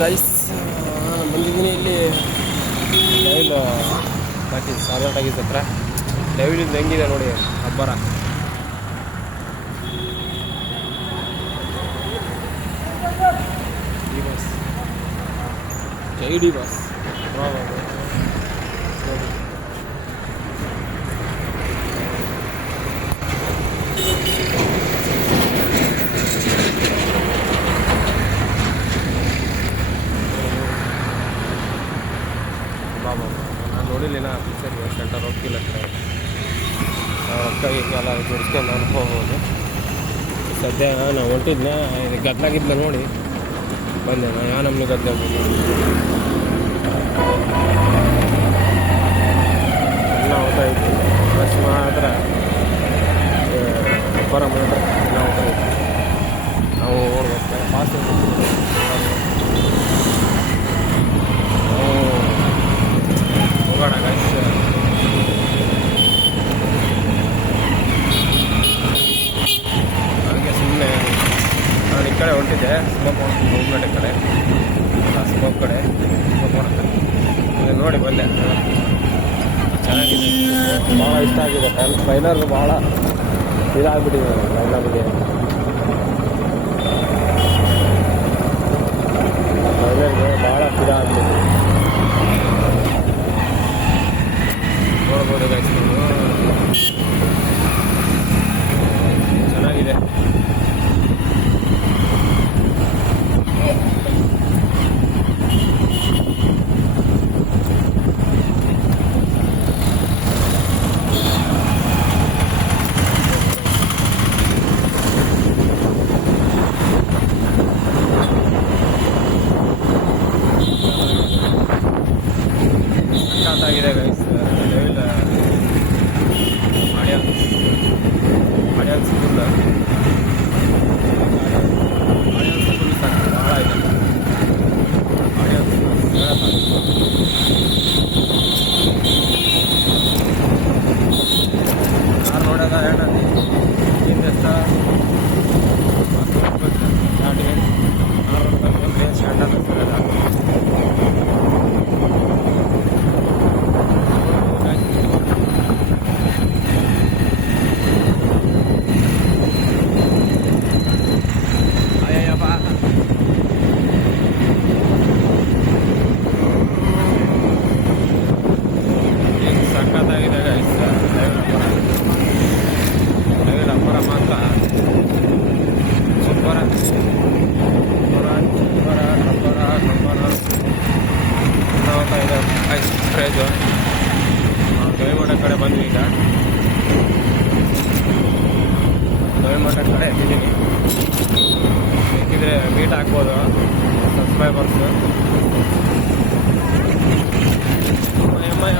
Guys ಬಂದಿದ್ದೀನಿ ಇಲ್ಲಿ daily ಬಾಕಿ ಸಾಧಾರಣ ಆಗಿದ್ದ ಹತ್ರ ಡೈವಿಲಿಂದ ಹೆಂಗಿದೆ ನೋಡಿ ಅಬ್ಬರ. ಡಿ ಬಾಸ್ ಜೈ ಡಿ ಬಾಸ್ ನಾನು ನೋಡಿಲ್ಲ ಪಿಕ್ಚರ್ ಸೆಂಟರ್ ಹೋಗ್ತಿಲ್ಲ ಕೈಗೆಲ್ಲ ಜೋಡಿಸ್ಕೊಂಡು ನಾನು ಹೋಗ್ಬೋದು. ಸದ್ಯ ನಾನು ಹೊಂಟಿದ್ನ ಇದು ಗದ್ದಲಾಗಿದ್ನ ನೋಡಿ ಬಂದೆ ನಾನು. ಯಾವ ನಮ್ಮನೆ ಗದ್ದಲ ಎಲ್ಲ ಹೋಗ್ತಾ ಇದ್ವಿ. ಬಸ್ ಮಾತ್ರ ಅಬ್ಬರ ಮಾತ್ರ ಎಲ್ಲ ಹೋಗ್ತಾ ಇದ್ವಿ. ನಾವು ನೋಡ್ಬೇಕು ಪಾಸ್ ಹೋಗೋಣ ಗೈಸ್. ನನಗೆ ಸುಮ್ಮನೆ ನಾನು ಈ ಕಡೆ ಹೊಂಟಿದ್ದೆ ಸ್ಮೋಕ್ ಹೋಗ್ಬೇಡ ಕಡೆ ಸ್ಮೋಕ್ ಕಡೆ ನೋಡಿ ಬಂದೆ. ಚೆನ್ನಾಗಿದೆ, ಭಾಳ ಇಷ್ಟ ಆಗಿದೆ. ಟ್ರೈಲರ್ ಭಾಳ ಇದಾಗ್ಬಿಟ್ಟಿದೆ ಟ್ರೈಲರ್ಗೆ. ಟ್ರೈಲರ್ಗೆ ಭಾಳ ಇದಾಗ್ಬಿಟ್ಟಿದೆ ನೋಡ್ಬೋದು ಗೈಸ್. ಚೆನ್ನಾಗಿದೆ. ಆಗಿದೆ ಗೈಸ್. ಆಡಿಯನ್ಸ್ ಫುಲ್ ಸಾಕು, ಭಾಳ ಇದೆ ಆಡಿಯನ್ಸ್. ಯಾರು ನೋಡೋದ ಹೇಳ ಹಿಂದೆಷ್ಟ ಗಾಡಿ ಸ್ಟ್ಯಾಂಡರ್ಡ್ ಸಖತ್ತಾಗಿದೆ ಗೈಸ್. ಡೈಲ್ ಅಬ್ಬರ ಮಾತ್ರ ಸೂಪರ್ ಹೋಗ್ತಾ ಇದೆ ಐಸ್ ಕ್ರೇಜು. ಗವಿಮಠ ಕಡೆ ಬಂದ್ವಿ. ಈಗ ಗವಿಮಠ ಕಡೆ ಇದ್ದೀನಿ. ಬೇಕಿದ್ರೆ ಮೀಟ್ ಹಾಕ್ಬೋದು ಸಬ್ಸ್ಕ್ರೈಬರ್ಸ್.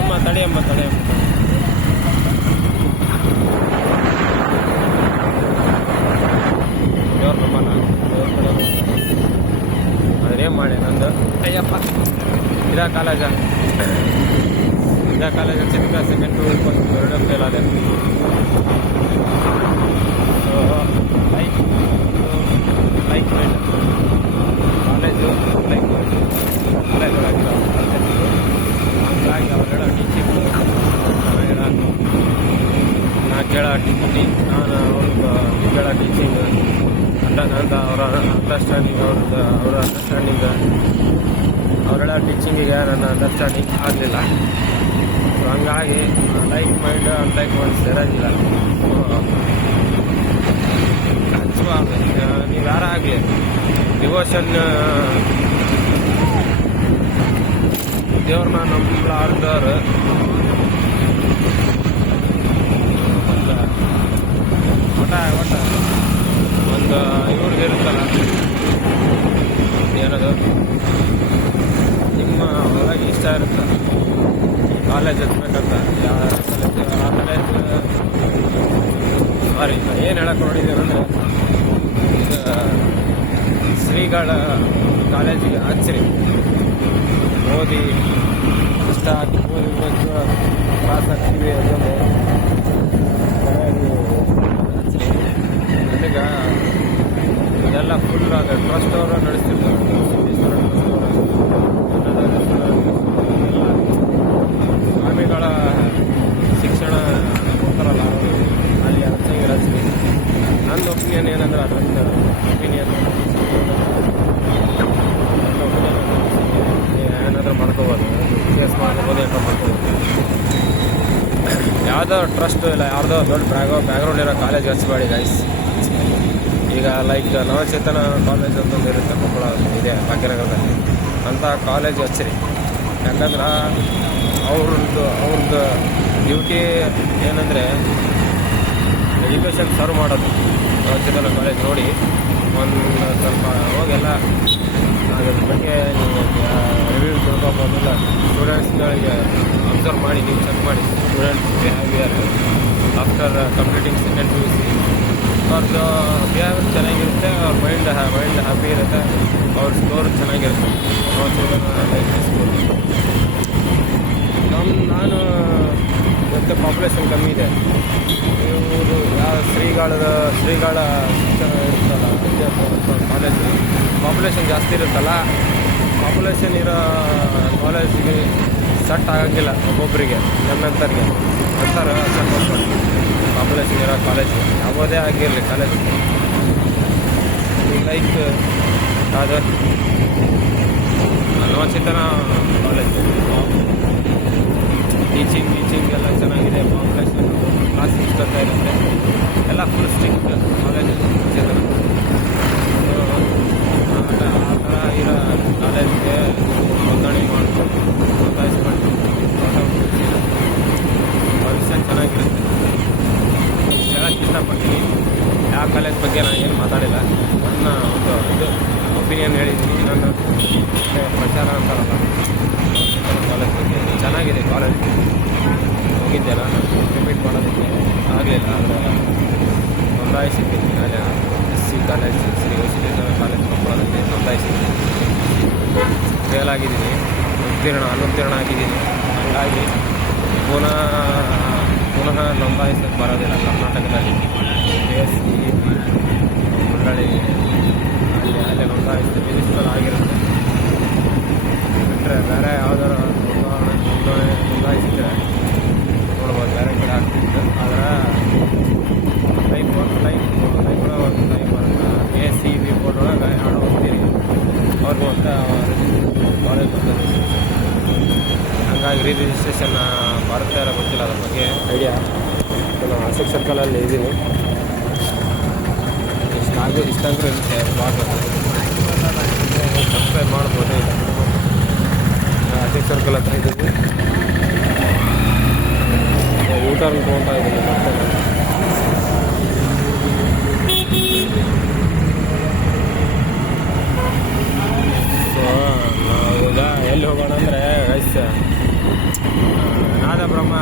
ಅಮ್ಮ ತಡೆಯಮ್ಮ ದೇವ್ರ ನಂಬಲ್ಲ, ದೇವ್ರ ಕಡೆ ಅದನ್ನೇನು ಮಾಡಿ ನಂದು ಅಯ್ಯಪ್ಪ. ಇರಾ ಕಾಲೇಜ ಚಿಕ್ಕ ಸೆಕೆಂಡ್ ಎರಡು ಫೇಲ್ ಅದೇ. ಸೊ ಲೈಕ್ ಕಾಲೇಜು ಕಾಲೇಜ್ ಒಳಗಿರೋ ಹಾಗಾಗಿ ಅವರೆಲ್ಲ ಟೀಚಿಂಗು ನಾ ಕೇಳೋ ಟೀಚಿಂಗ್, ನಾನು ಅವ್ರದ್ದು ಕೇಳೋ ಟೀಚಿಂಗ್ ಅಂತ ಅವರ ಅಂಡರ್ಸ್ಟ್ಯಾಂಡಿಂಗ್, ಅವರ ಅಂಡರ್ಸ್ಟ್ಯಾಂಡಿಂಗ್, ಅವರೆಲ್ಲ ಟೀಚಿಂಗಿಗೆ ನನ್ನ ಅಂಡರ್ಸ್ಟ್ಯಾಂಡಿಂಗ್ ಆಗಲಿಲ್ಲ. ಸೊ ಹಂಗಾಗಿ ಲೈಕ್ ಮೈಂಡ್ ಅನ್ಲೈಕ್ ಮೈಂಡ್ ಸೇರೋದಿಲ್ಲ. ನೀವು ಯಾರೇ ಆಗಲಿ ಡಿವೋಷನ್ ದೇವ್ರನ್ನ ನಂಬಲಾರ್ದವ್ರು ಒಟ್ಟ ಒಂದು ಇವ್ರಿಗೆ ಇರುತ್ತಲ್ಲ ಏನದು ನಿಮ್ಮ ಒಳಗೆ ಇಷ್ಟ ಇರುತ್ತೆ ಕಾಲೇಜ್ ಹಚ್ಬೇಕಂತ. ಯಾವ ಕಾಲೇಜ್ ಸಾರಿ ಏನು ಹೇಳಕ್ಕೆ ನೋಡಿದ್ದೀವಿ ಅಂದರೆ ಇದು ಶ್ರೀಗಳ ಕಾಲೇಜಿಗೆ ಹಚ್ಚಿರಿ ಓದಿ ಇಷ್ಟ ಹಾಕಿ ಓದಿಬೇಕು ಕ್ಲಾಸ್ ಹಾಕ್ತೀವಿ ಅದೊಂದು ನನಗೆ ಇದೆಲ್ಲ ಫುಲ್ ಅದು ಟ್ರಸ್ಟ್ ಅವರು ನಡೆಸ್ತಿರ್ತಾರೆ. ಯಾವುದೋ ಟ್ರಸ್ಟ್ ಇಲ್ಲ ಯಾರ್ದೋ ದೊಡ್ಡ ಬ್ಯಾಕ್ಗ್ರೌಂಡ್ ಇರೋ ಕಾಲೇಜ್ ಹಚ್ಚಬೇಡಿ ಗೈಸ್. ಈಗ ಲೈಕ್ ನವಚೇತನ ಕಾಲೇಜ್ ಅಂತಂದು ಇರುತ್ತೆ, ಕೊಪ್ಪಳ ಇದೆ ಭಾಗ್ಯನಗರದಲ್ಲಿ, ಅಂಥ ಕಾಲೇಜ್ ಹಚ್ಚಿರಿ. ಯಾಕಂದ್ರೆ ಅವ್ರದ್ದು ಡ್ಯೂಟಿ ಏನಂದರೆ ಎಜುಕೇಷನ್ ಸರ್ವ್ ಮಾಡೋದು. ನವಚೇತನ ಕಾಲೇಜ್ ನೋಡಿ ಒಂದು ಸ್ವಲ್ಪ ಹೋಗೆಲ್ಲ ಅದ್ರ ಬಗ್ಗೆ ನೀವು ರಿವ್ಯೂ ತಿಳ್ಕೊಬೋದಿಲ್ಲ. ಸ್ಟೂಡೆಂಟ್ಸ್ಗಳಿಗೆ ಅಬ್ಸರ್ವ್ ಮಾಡಿ, ನೀವು ಚೆಕ್ ಮಾಡಿ students behaviour after completing second PUC. ಅವ್ರದ್ದು ಬಿಹೇವಿಯರ್ ಚೆನ್ನಾಗಿರುತ್ತೆ, ಅವ್ರ ಮೈಂಡ್ ಹ್ಯಾಪಿ ಇರುತ್ತೆ, ಅವ್ರ ಸ್ಕೋರ್ ಚೆನ್ನಾಗಿರುತ್ತೆ. ನಾನು ಮತ್ತು ಪಾಪ್ಯುಲೇಷನ್ ಕಮ್ಮಿ ಇದೆ. ಇವರು ಯಾವ ಶ್ರೀಗಳ ಶಿಕ್ಷಣ ಇರುತ್ತಲ್ಲ ಕಾಲೇಜು, ಪಾಪ್ಯುಲೇಷನ್ ಜಾಸ್ತಿ ಇರುತ್ತಲ್ಲ, ಪಾಪ್ಯುಲೇಷನ್ ಇರೋ ಕಾಲೇಜಿಗೆ ಸೆಟ್ ಆಗೋಂಗಿಲ್ಲ ಒಬ್ಬೊಬ್ಬರಿಗೆ, ನನ್ನಂತರಿಗೆ ಅಂತಾರೆ ಸೆಟ್ ಹೋಗ್ತಾರೆ. ಪಾಪ್ಯುಲೇಷನ್ ಇರೋ ಕಾಲೇಜು ಯಾವುದೇ ಆಗಿರಲಿ ಕಾಲೇಜು, ಲೈಕ್ ಅದು ನವಚೇತನ ಕಾಲೇಜು ಟೀಚಿಂಗ್ ಎಲ್ಲ ಚೆನ್ನಾಗಿದೆ. ಪಾಪ್ಯುಲೇಷನ್ ಕ್ಲಾಸ್ ಇಷ್ಟ ಇರುತ್ತೆ, ಎಲ್ಲ ಫುಲ್ ಸ್ಟ್ರಿಕ್ಟ್ ಕಾಲೇಜು ನವಚೇತನ. ಆ ಥರ ಇರೋ ಕಾಲೇಜ್ಗೆ ನೋಂದಾಯಿಸ್ಕೊಂಡು ಭವಿಷ್ಯ ಚೆನ್ನಾಗಿರುತ್ತೆ. ಹೇಳೋಕ್ಕೆ ಇಷ್ಟಪಡ್ತೀನಿ. ಯಾವ ಕಾಲೇಜ್ ಬಗ್ಗೆ ನಾನು ಏನು ಮಾತಾಡಿಲ್ಲ, ನನ್ನ ಒಂದು ಒಪಿನಿಯನ್ ಹೇಳಿದ್ದೀನಿ. ನನ್ನ ಪ್ರಚಾರ ಅಂತಾರಲ್ಲ ಕಾಲೇಜ್ ಬಗ್ಗೆ ಚೆನ್ನಾಗಿದೆ. ಕಾಲೇಜ್ ಹೋಗಿದ್ದೆ ನಾನು, ರಿಪೀಟ್ ಮಾಡೋದಕ್ಕೆ ಆಗಲಿಲ್ಲ, ಆದರೆ ನೋಂದಾಯಿಸಿದ್ದೀನಿ. ಅಲ್ಲಿ SC ಕಾಲೇಜ್, ಶ್ರೀ ವಸಂತೇಶ್ವರ ಕಾಲೇಜ್ ಕೊಪ್ಪಳದಲ್ಲಿ ನೋಂದಾಯಿಸಿದ್ದೀನಿ. ಫೇಲ್ ಆಗಿದ್ದೀನಿ, ಅನುತ್ತೀರ್ಣ ಆಗಿದ್ದೀನಿ. ಹಾಗಾಗಿ ಪುನಃ ನೋಂದಾಯಿಸೋಕ್ಕೆ ಬರೋದಿಲ್ಲ ಕರ್ನಾಟಕದಲ್ಲಿ. SC ಮಂಡಳಿ ಅಲ್ಲೇ ನೋಂದಾಯಿಸಿ ರಿಜಿಸ್ಟರ್ ಆಗಿರುತ್ತೆ. ಬಿಟ್ಟರೆ ಬೇರೆ ಯಾವ್ದಾರು ನೋಂದಾಯಿಸಿದ್ರೆ ನೋಡ್ಬೋದು, ಬೇರೆ ಕಡೆ ಆಗ್ತಿತ್ತು. ಆದರೆ ಟೈಮ್ ಬರುತ್ತೆ. ACB ಬೋರ್ಡ್ ಒಳಗೆ ಯಾರು ಹೋಗ್ತೀರಿ ಅವ್ರಿಗೂ ಅಂತ ಕಾಲೇಜ್ ಬರ್ತದೆ. ಹಂಗಾಗಿ ರಿಜಿಸ್ಟ್ರೇಷನ್ ಬರುತ್ತೆ ಇಲ್ಲ ಗೊತ್ತಿಲ್ಲ, ಅದ್ರ ಬಗ್ಗೆ ಐಡಿಯಾ. ನಾನು ಅಶೋಕ್ ಸರ್ಕಲಲ್ಲಿ ಇದ್ದೀನಿ. ಇಷ್ಟಂದ್ರೆ ಇರುತ್ತೆ ಸಬ್ಸ್ಕ್ರೈಬ್ ಮಾಡ್ಬೋದು. ಇಲ್ಲ ಅಶೋಕ್ ಸರ್ಕಲ್ ಹತ್ರ ಇದ್ದೀನಿ, ಯೂಟರ್ನ್ ತೊಗೊಳ್ತಾ ಇದ್ದೀನಿ. ಸೊ ನಾವೀಗ ಎಲ್ಲಿ ಹೋಗೋಣ ಅಂದರೆ ಗೈಸ್, ನಾದಬ್ರಹ್ಮ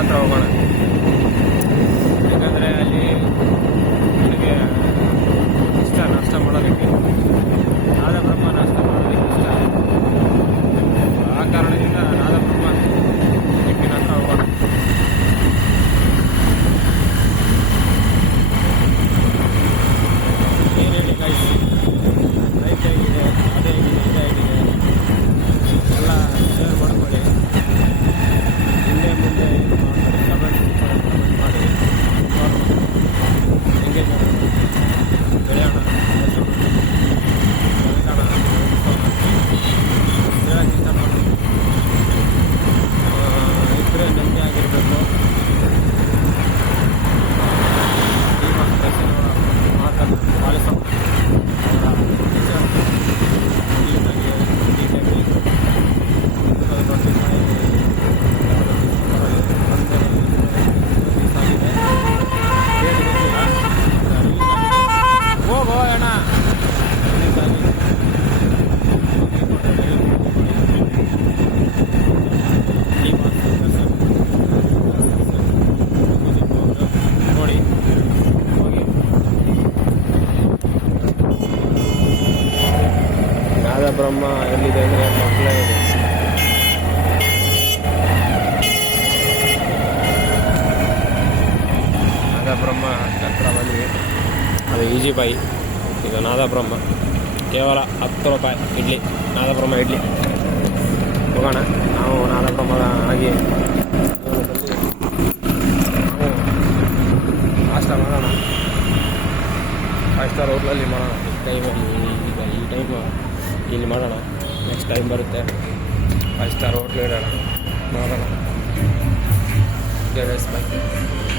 ಹತ್ರ ಹೋಗೋಣ. ಯಾಕಂದರೆ ಅಲ್ಲಿ ನನಗೆ ಇಷ್ಟ ನಾಷ್ಟ ಮಾಡೋದಕ್ಕೆ, ನಾದಬ್ರಹ್ಮ ನಾಷ್ಟ ಮಾಡೋದಕ್ಕೆ ಇಷ್ಟ. ಆ ಕಾರಣದಿಂದ ನಾದಬ್ರಹ್ಮ ಟಿಫಿನ್ ಹತ್ರ ಹೋಗೋಣ. ಏನು ಹೇಳಿ ಗೈಸ್, ಲೈಫ್ ಹೇಗಿದೆ, ಅದೇ ಹೇಗಿದೆ, ಇದೇ ಹೇಗಿದೆ ಎಲ್ಲ ಶೇರ್ ಮಾಡ್ಕೊಳ್ಳಿ. ಹಿಂದೆ ಮುಂದೆ ಕಮೆಂಟ್ ಮಾಡಿ ಎಂಗೇಜ್ಮೆಂಟ್ ಬೆಳೆಯೋಣ, ಹೇಳೋಕ್ಕೆ ಇಷ್ಟಪಡ್ತೀನಿ. ಇಬ್ಬರೇ ನೆಮ್ಮದಿ ಆಗಿರಬೇಕು. ಈ ಮಾತನ್ನು ಪಾಲಿಸೋಣ. ಹೋಗೋ ಅಣ್ಣ, ನೋಡಿ ಹೋಗಿ. ನಾದಬ್ರಹ್ಮ ಎಲ್ಲಿದೆ ಅಂದರೆ ಮಕ್ಕಳೇ ಇದೆ. ನಾದಬ್ರಹ್ಮ ಹತ್ರ ಬಂದ್ವಿ, ಅದು ಈಜಿ ಬಾಯಿ. ಇದು ನಾದಬ್ರಹ್ಮ, ಕೇವಲ 10 ರೂಪಾಯಿ ಇಡ್ಲಿ, ನಾದಬ್ರಹ್ಮ ಇಡ್ಲಿ. ಹೋಗೋಣ ನಾವು ನಾದಬ್ರಹ್ಮ ಆಗಿ ನಾಷ್ಟ ಮಾಡೋಣ. 5 ಸ್ಟಾರ್ ಹೋಟ್ಲಲ್ಲಿ ಮಾಡೋಣ. ಈ ಟೈಮು ಇಲ್ಲಿ ಮಾಡೋಣ. ನೆಕ್ಸ್ಟ್ ಟೈಮ್ ಬರುತ್ತೆ 5 ಸ್ಟಾರ್ ಹೋಟ್ಲ್ ಇಡೋಣ. ನೋಡೋಣ. ಬೈ.